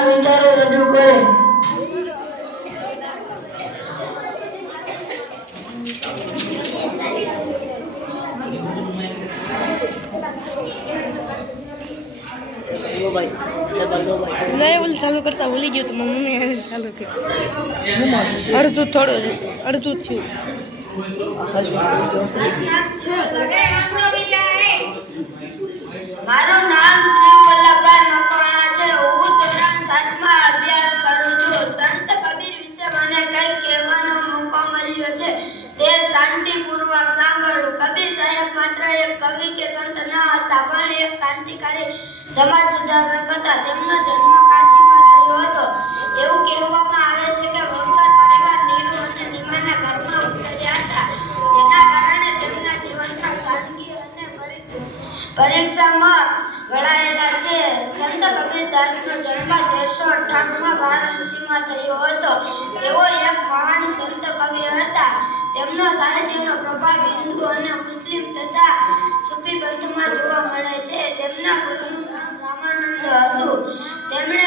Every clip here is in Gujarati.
પોતાના વિચારો રજૂ કરે। લાઈવ ચાલુ કરતા ભૂલી ગયો તો મમ્મી ચાલુ કર્યું અડધું થોડું અડધું થયું મારું નામ શ્રી વલ્લભભાઈ મકવાણા છે। હું ધોરણ 7 માં અભ્યાસ કરું છું। સંત કબીર વિશે મને કંઈક કહેવાનો મોકો મળ્યો છે તે શાંતિપૂર્વક સાંભળો। કબીર સાહેબ માત્ર એક કવિ કે સંત ન હતા પણ એક ક્રાંતિકારી સમાજ સુધારક હતા। તેમનો જન્મ કાશીમાં થયો હતો। એવું કહેવામાં આવે છે કે વણકર પરિવાર નીરુ અને નીમાના ઘરમાં ઉછર્યા હતા, જેના કારણે તેમના જીવનમાં સાદગી અને પરીક્ષામાં વળાયેલા છે। સંત કબીરદાસનો જન્મ 1398માં વારાણસીમાં થયો હતો। તેઓ એક મહાન સંત કવિ હતા। તેમનો સાહિત્યનો પ્રભાવ હિન્દુ અને મુસ્લિમ તથા સૂફી પંથમાં જોવા મળે છે। તેમના ગુરુનું નામ રામાનંદ હતું। તેમણે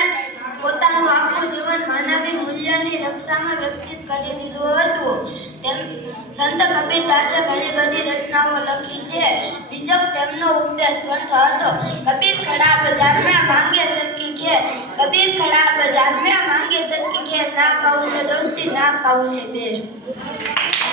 પોતાનું આખું જીવન માનવી મૂલ્યની રક્ષામાં વ્યતીત કરી દીધું હતું। સંત કબીરદાસે ઘણી બધી રચનાઓ લખી છે। બીજો તેમનો ઉપદેશ ગ્રંથ હતો કબીર ખડા બજાર में मांगे सबकी खेर। कबीर खड़ा बाजार में मांगे सबकी खेर, ना कहूँ से दोस्ती ना कहूँ से बैर।